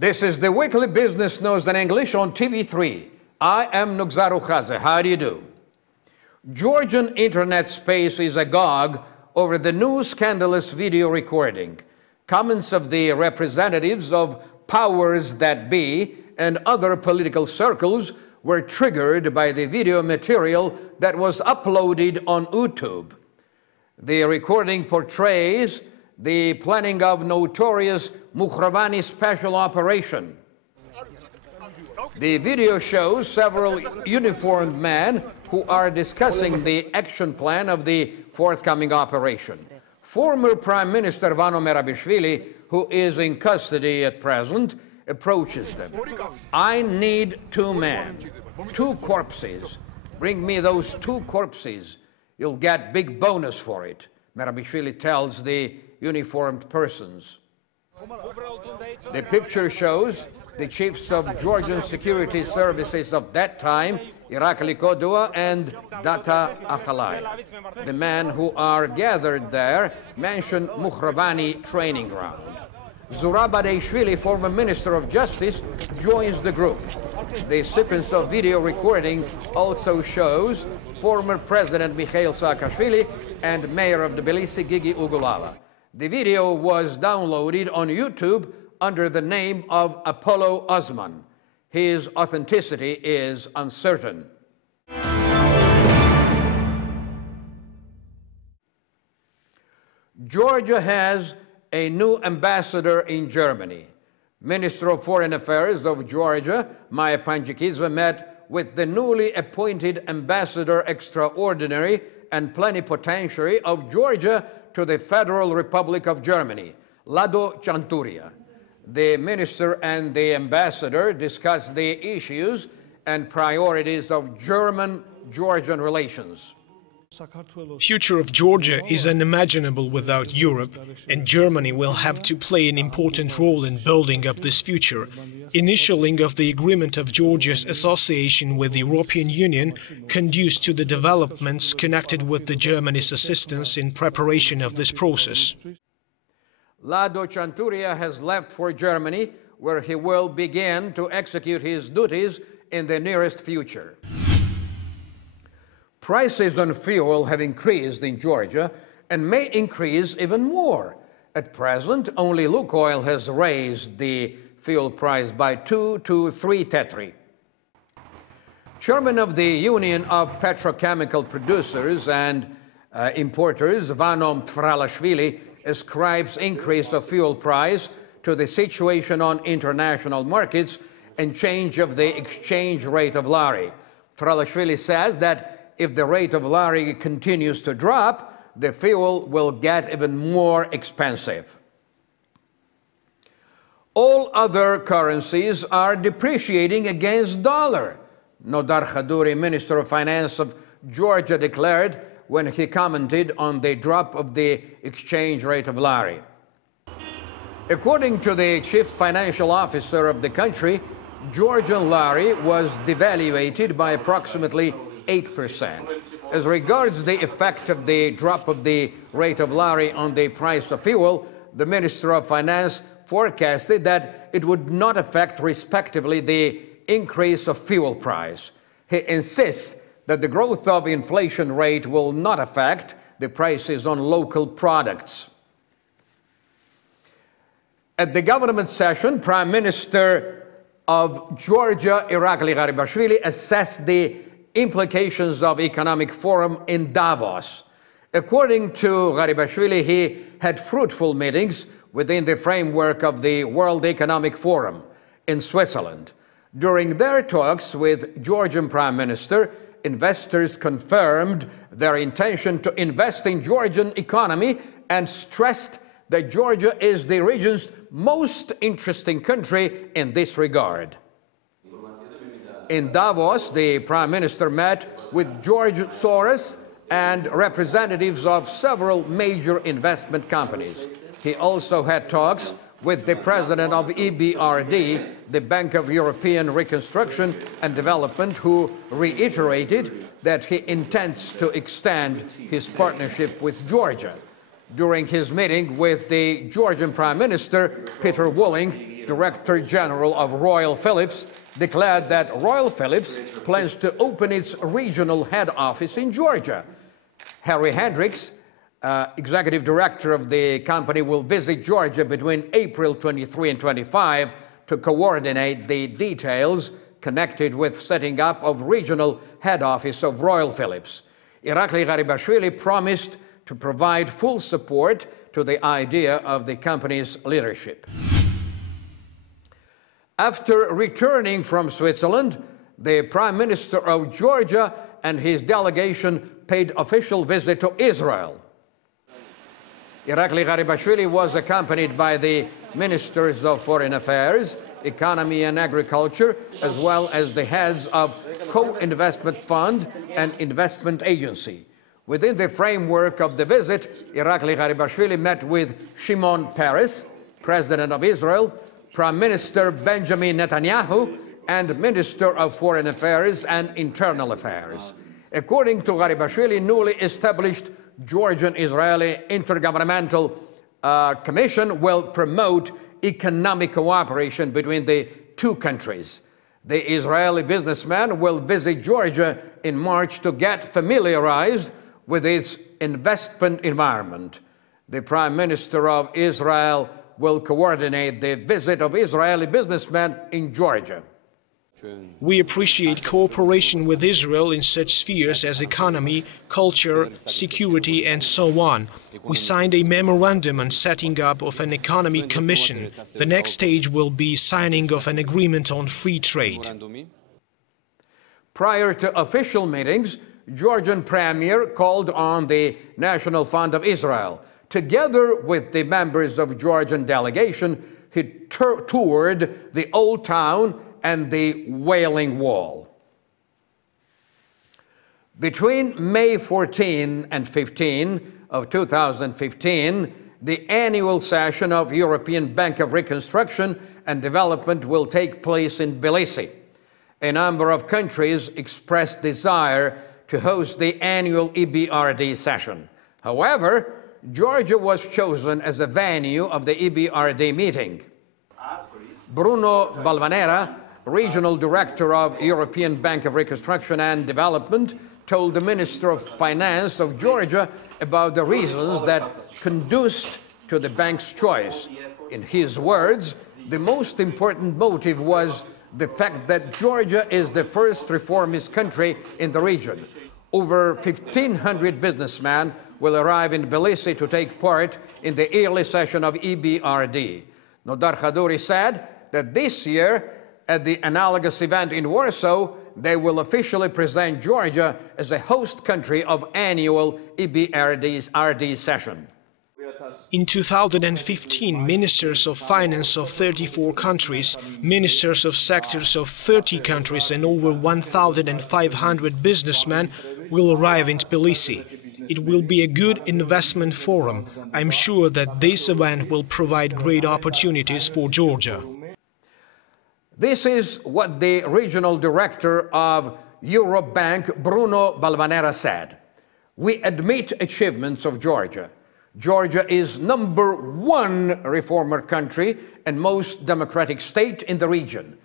This is the weekly business news in English on TV3. I am Nugzaru Khadze. How do you do? Georgian internet space is agog over the new scandalous video recording. Comments of the representatives of powers that be and other political circles were triggered by the video material that was uploaded on YouTube. The recording portrays the planning of notorious Mukhravani special operation. The video shows several uniformed men who are discussing the action plan of the forthcoming operation. Former Prime Minister Vano Merabishvili, who is in custody at present, approaches them. I need 2 men, 2 corpses. Bring me those 2 corpses. You'll get big bonus for it, Merabishvili tells the uniformed persons. The picture shows the chiefs of Georgian security services of that time, Irakli Kodua and Data Akhalai. The men who are gathered there mention Mukhravani training ground. Zurab Adeishvili, former Minister of Justice, joins the group. The sequence of video recording also shows former President Mikhail Saakashvili and Mayor of Tbilisi Gigi Ugulava. The video was downloaded on YouTube under the name of Apollo Osman. His authenticity is uncertain. Georgia has a new ambassador in Germany. Minister of Foreign Affairs of Georgia, Maya Panjikidze, met with the newly appointed Ambassador Extraordinary and Plenipotentiary of Georgia to the Federal Republic of Germany, Lado Chanturia. The minister and the ambassador discussed the issues and priorities of German-Georgian relations. The future of Georgia is unimaginable without Europe, and Germany will have to play an important role in building up this future. Initialing of the agreement of Georgia's association with the European Union conduced to the developments connected with the Germany's assistance in preparation of this process. Lado Chanturia has left for Germany, where he will begin to execute his duties in the nearest future. Prices on fuel have increased in Georgia and may increase even more. At present, only Lukoil has raised the fuel price by 2 to 3 tetri. Chairman of the Union of Petrochemical Producers and Importers, Vanom Tvralashvili, ascribes increase of fuel price to the situation on international markets and change of the exchange rate of lari. Tvralashvili says that if the rate of lari continues to drop, the fuel will get even more expensive. All other currencies are depreciating against dollar, Nodar Khadouri, Minister of Finance of Georgia, declared when he commented on the drop of the exchange rate of lari. According to the chief financial officer of the country, Georgian lari was devaluated by approximately 8%. As regards the effect of the drop of the rate of lari on the price of fuel, the Minister of Finance forecasted that it would not affect, respectively, the increase of fuel price. He insists that the growth of inflation rate will not affect the prices on local products. At the government session, Prime Minister of Georgia, Irakli Garibashvili, assessed the implications of economic forum in Davos. According to Garibashvili, he had fruitful meetings within the framework of the World Economic Forum in Switzerland. During their talks with Georgian Prime Minister, investors confirmed their intention to invest in Georgian economy and stressed that Georgia is the region's most interesting country in this regard. In Davos, the Prime Minister met with George Soros and representatives of several major investment companies. He also had talks with the president of EBRD, the Bank of European Reconstruction and Development, who reiterated that he intends to extend his partnership with Georgia. During his meeting with the Georgian Prime Minister, Peter Walling, Director General of Royal Philips, declared that Royal Philips plans to open its regional head office in Georgia. Harry Hendricks, Executive Director of the company, will visit Georgia between April 23 and 25 to coordinate the details connected with setting up of regional head office of Royal Philips. Irakli Garibashvili promised to provide full support to the idea of the company's leadership. After returning from Switzerland, the Prime Minister of Georgia and his delegation paid official visit to Israel. Irakli Garibashvili was accompanied by the Ministers of Foreign Affairs, Economy and Agriculture, as well as the heads of Co-Investment Fund and Investment Agency. Within the framework of the visit, Irakli Garibashvili met with Shimon Peres, President of Israel, Prime Minister Benjamin Netanyahu, and Minister of Foreign Affairs and Internal Affairs. According to Garibashvili, newly established Georgian-Israeli Intergovernmental Commission will promote economic cooperation between the two countries. The Israeli businessman will visit Georgia in March to get familiarized with its investment environment. The Prime Minister of Israel will coordinate the visit of Israeli businessmen in Georgia. We appreciate cooperation with Israel in such spheres as economy, culture, security, and so on. We signed a memorandum on setting up of an economic commission. The next stage will be signing of an agreement on free trade. Prior to official meetings, Georgian Premier called on the National Fund of Israel. Together with the members of Georgian delegation, he toured the Old Town and the Wailing Wall. Between May 14 and 15 of 2015, the annual session of European Bank of Reconstruction and Development will take place in Tbilisi. A number of countries expressed desire to host the annual EBRD session. However, Georgia was chosen as the venue of the EBRD meeting. Bruno Balvanera, Regional Director of European Bank of Reconstruction and Development, told the Minister of Finance of Georgia about the reasons that conduced to the bank's choice. In his words, the most important motive was the fact that Georgia is the first reformist country in the region. Over 1,500 businessmen will arrive in Tbilisi to take part in the yearly session of EBRD. Nodar Khadouri said that this year, at the analogous event in Warsaw, they will officially present Georgia as a host country of annual EBRD session. In 2015, ministers of finance of 34 countries, ministers of sectors of 30 countries and over 1,500 businessmen will arrive in Tbilisi. It will be a good investment forum. I'm sure that this event will provide great opportunities for Georgia. This is what the regional director of Eurobank, Bruno Balvanera, said. We admit achievements of Georgia. Georgia is #1 reformer country and most democratic state in the region.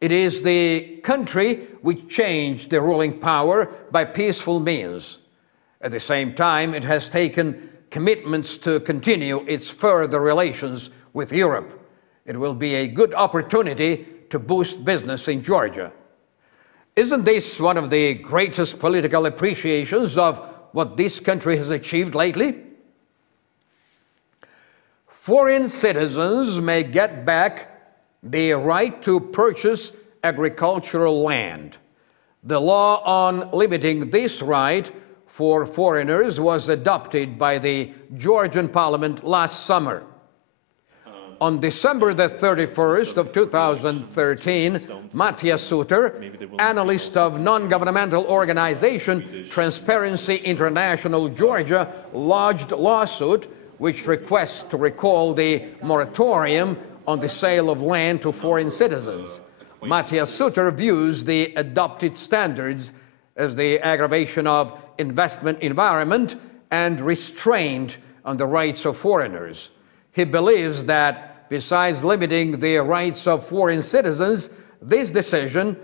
It is the country which changed the ruling power by peaceful means. At the same time, it has taken commitments to continue its further relations with Europe. It will be a good opportunity to boost business in Georgia. Isn't this one of the greatest political appreciations of what this country has achieved lately? Foreign citizens may get back the right to purchase agricultural land. The law on limiting this right for foreigners was adopted by the Georgian parliament last summer. On December the 31st of 2013, Matthias Suter, analyst of non-governmental organization Transparency International Georgia, lodged a lawsuit which requests to recall the moratorium on the sale of land to foreign citizens. Matthias Suter views the adopted standards as the aggravation of investment environment and restraint on the rights of foreigners. He believes that besides limiting the rights of foreign citizens, this decision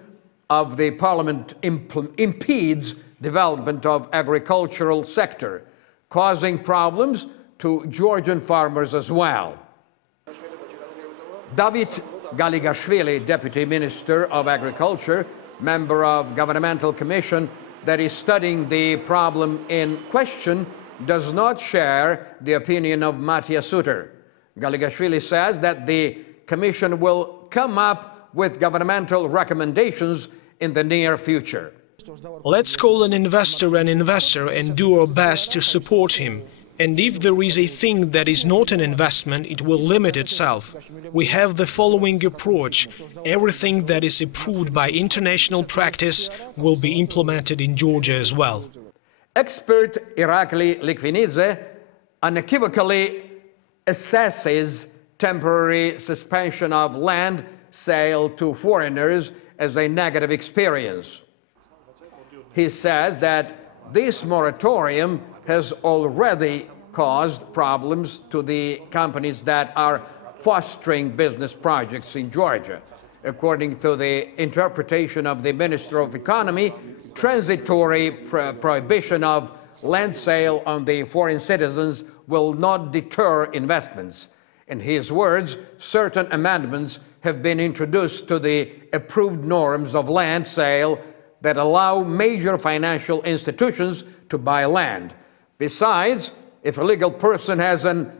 of the parliament impedes development of agricultural sector, causing problems to Georgian farmers as well. David Galigashvili, Deputy Minister of Agriculture, member of governmental commission that is studying the problem in question, does not share the opinion of Matija Suter. Galigashvili says that the commission will come up with governmental recommendations in the near future. Let's call an investor and do our best to support him. And if there is a thing that is not an investment, it will limit itself. We have the following approach. Everything that is approved by international practice will be implemented in Georgia as well. Expert Irakli Likvinidze unequivocally assesses temporary suspension of land sale to foreigners as a negative experience. He says that this moratorium has already caused problems to the companies that are fostering business projects in Georgia. According to the interpretation of the Minister of Economy, transitory prohibition of land sale on the foreign citizens will not deter investments. In his words, certain amendments have been introduced to the approved norms of land sale that allow major financial institutions to buy land. Besides, if a legal person has an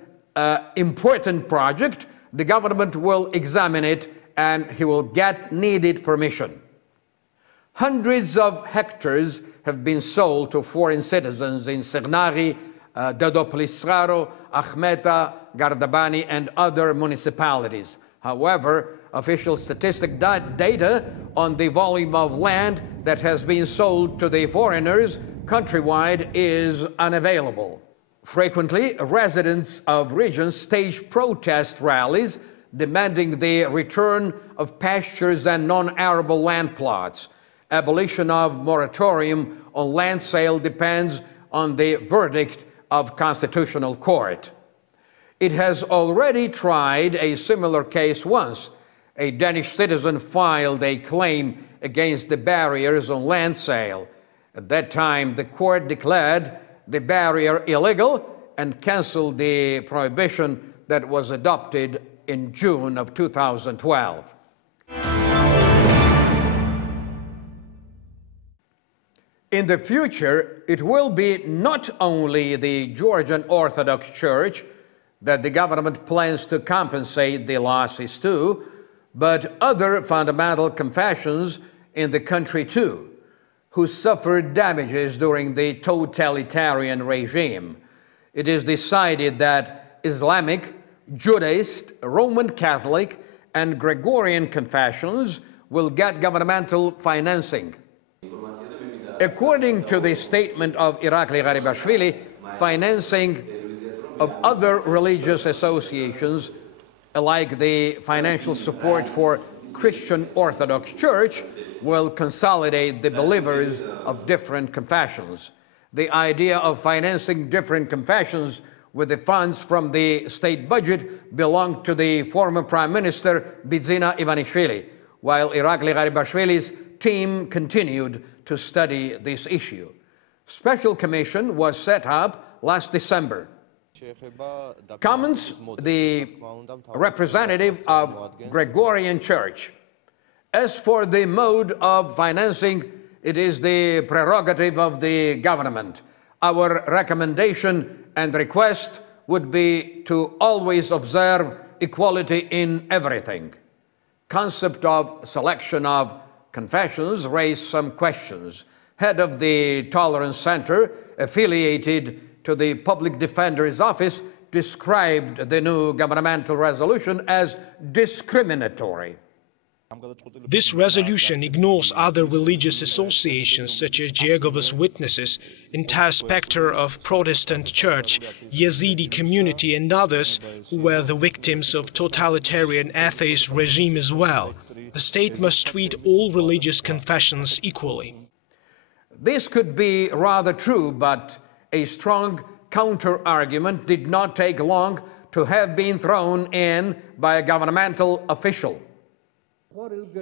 important project, the government will examine it and he will get needed permission. Hundreds of hectares have been sold to foreign citizens in Signari, Dadopolisraro, Achmeta, Gardabani, and other municipalities. However, official statistic data on the volume of land that has been sold to the foreigners countrywide is unavailable. Frequently, residents of regions stage protest rallies demanding the return of pastures and non-arable land plots. Abolition of moratorium on land sale depends on the verdict of Constitutional Court. It has already tried a similar case once. A Danish citizen filed a claim against the barriers on land sale. At that time, the court declared the barrier illegal and canceled the prohibition that was adopted in June of 2012. In the future, it will be not only the Georgian Orthodox Church that the government plans to compensate the losses to, but other fundamental confessions in the country too, who suffered damages during the totalitarian regime. It is decided that Islamic, Judaist, Roman Catholic, and Gregorian confessions will get governmental financing. According to the statement of Irakli Garibashvili, financing of other religious associations, like the financial support for Christian Orthodox Church, will consolidate the believers of different confessions. The idea of financing different confessions with the funds from the state budget belonged to the former Prime Minister Bidzina Ivanishvili, while Irakli Garibashvili's team continued to study this issue. Special commission was set up last December. Comments the representative of Gregorian Church. As for the mode of financing, it is the prerogative of the government. Our recommendation and request would be to always observe equality in everything. Concept of selection of confessions raised some questions. Head of the Tolerance Center, affiliated to the Public Defender's Office, described the new governmental resolution as discriminatory. This resolution ignores other religious associations such as Jehovah's Witnesses, entire spectre of Protestant Church, Yazidi community and others who were the victims of totalitarian atheist regime as well. The state must treat all religious confessions equally. This could be rather true, but a strong counter-argument did not take long to have been thrown in by a governmental official.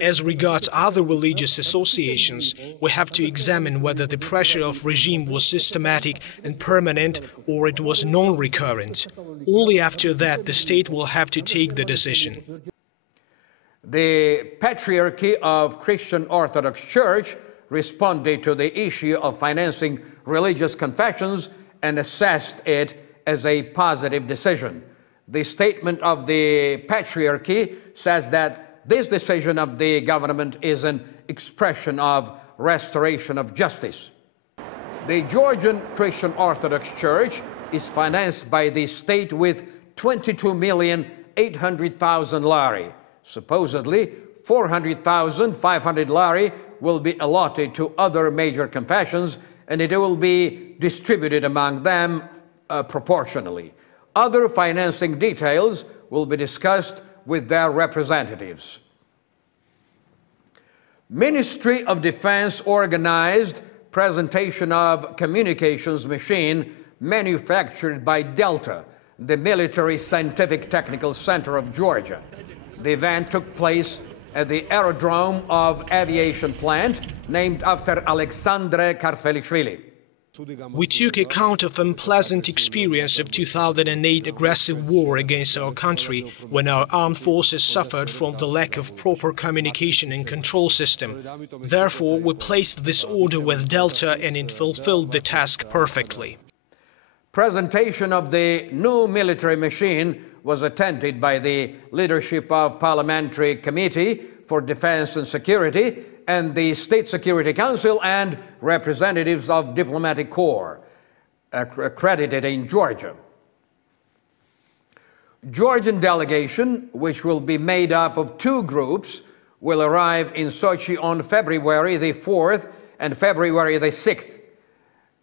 As regards other religious associations, we have to examine whether the pressure of regime was systematic and permanent or it was non-recurrent. Only after that the state will have to take the decision. The Patriarchy of Christian Orthodox Church responded to the issue of financing religious confessions and assessed it as a positive decision. The statement of the Patriarchy says that this decision of the government is an expression of restoration of justice. The Georgian Christian Orthodox Church is financed by the state with 22,800,000 lari. Supposedly, 400,500 lari will be allotted to other major confessions, and it will be distributed among them proportionally. Other financing details will be discussed with their representatives. Ministry of Defense organized presentation of communications machine manufactured by Delta, the Military Scientific Technical Center of Georgia. The event took place at the aerodrome of aviation plant named after Alexandre Kartvelishvili. We took account of unpleasant experience of 2008 aggressive war against our country, when our armed forces suffered from the lack of proper communication and control system. Therefore, we placed this order with Delta and it fulfilled the task perfectly. Presentation of the new military machine was attended by the leadership of Parliamentary Committee for Defense and Security and the State Security Council and representatives of diplomatic corps accredited in Georgia. Georgian delegation, which will be made up of two groups, will arrive in Sochi on February the 4th and February the 6th.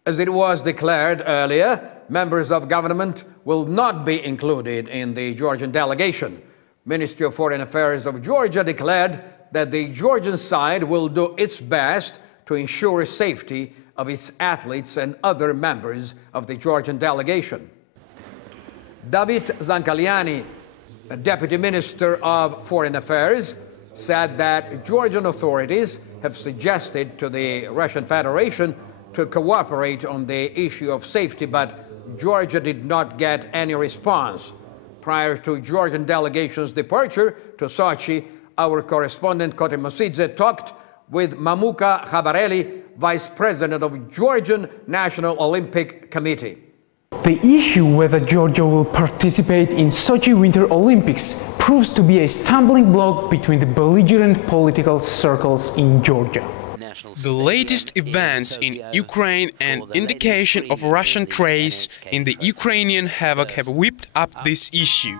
As it was declared earlier, members of government will not be included in the Georgian delegation. Ministry of Foreign Affairs of Georgia declared that the Georgian side will do its best to ensure safety of its athletes and other members of the Georgian delegation. David Zankaliani, Deputy Minister of Foreign Affairs, said that Georgian authorities have suggested to the Russian Federation to cooperate on the issue of safety, but Georgia did not get any response. Prior to Georgian delegation's departure to Sochi, our correspondent Kote Mosidze talked with Mamuka Khabareli, Vice President of Georgian National Olympic Committee. The issue whether Georgia will participate in Sochi Winter Olympics proves to be a stumbling block between the belligerent political circles in Georgia. The latest events in Ukraine and indication of Russian trace in the Ukrainian havoc have whipped up this issue.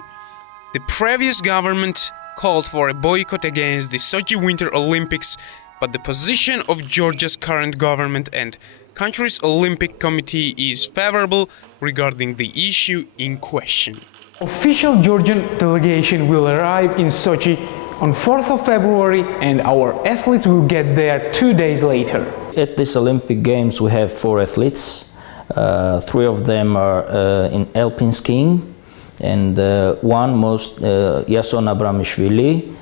The previous government called for a boycott against the Sochi Winter Olympics, but the position of Georgia's current government and country's Olympic Committee is favorable regarding the issue in question. Official Georgian delegation will arrive in Sochi on 4th of February and our athletes will get there 2 days later. At this Olympic Games we have 4 athletes. 3 of them are in alpine skiing, and one most Yason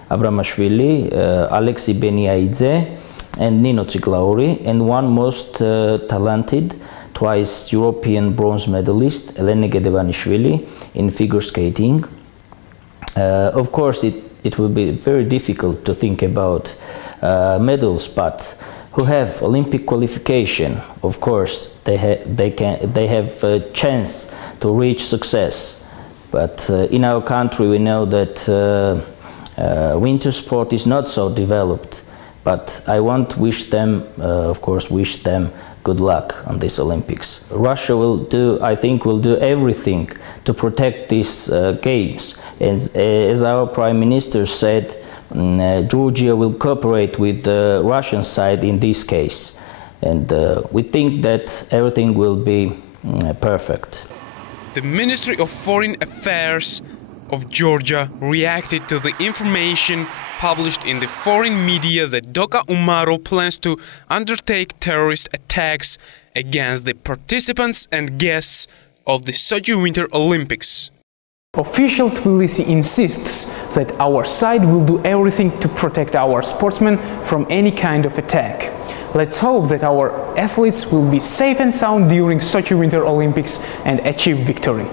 Abramashvili, Alexei Beniaidze and Nino Tsiglauri, and one most talented, twice European bronze medalist, Elena Gedevanishvili in figure skating. Of course, it will be very difficult to think about medals, but who have Olympic qualification, of course, they have a chance to reach success. But in our country, we know that winter sport is not so developed. But I want to wish them, of course, good luck on these Olympics. Russia I think, will do everything to protect these games. As our Prime Minister said, Georgia will cooperate with the Russian side in this case. And we think that everything will be perfect. The Ministry of Foreign Affairs of Georgia reacted to the information published in the foreign media that Doka Umarov plans to undertake terrorist attacks against the participants and guests of the Sochi Winter Olympics. Official Tbilisi insists that our side will do everything to protect our sportsmen from any kind of attack. Let's hope that our athletes will be safe and sound during Sochi Winter Olympics and achieve victory.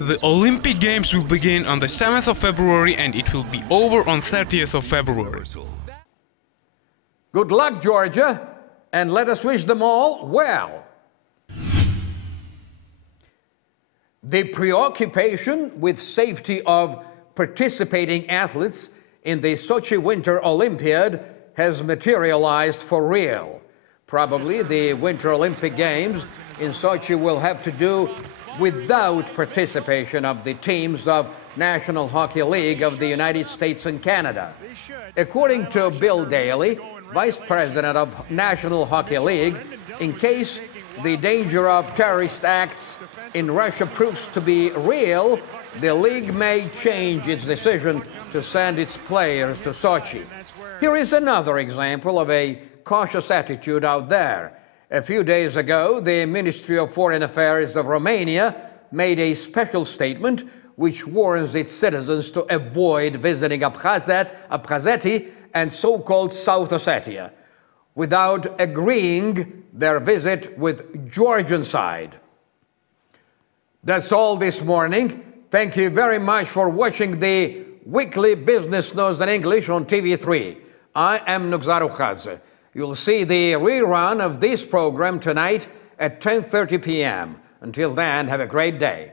The Olympic Games will begin on the 7th of February and it will be over on 30th of February. Good luck, Georgia, and let us wish them all well. The preoccupation with safety of participating athletes in the Sochi Winter Olympiad has materialized for real. Probably the Winter Olympic Games in Sochi will have to do without participation of the teams of National Hockey League of the United States and Canada. According to Bill Daly, Vice President of National Hockey League, in case the danger of terrorist acts in Russia proves to be real, the league may change its decision to send its players to Sochi. Here is another example of a cautious attitude out there. A few days ago, the Ministry of Foreign Affairs of Romania made a special statement which warns its citizens to avoid visiting Abkhazeti and so-called South Ossetia without agreeing their visit with Georgian side. That's all this morning. Thank you very much for watching the weekly Business News in English on TV3. I am Nugzarukhadze. You'll see the rerun of this program tonight at 10:30 p.m. Until then, have a great day.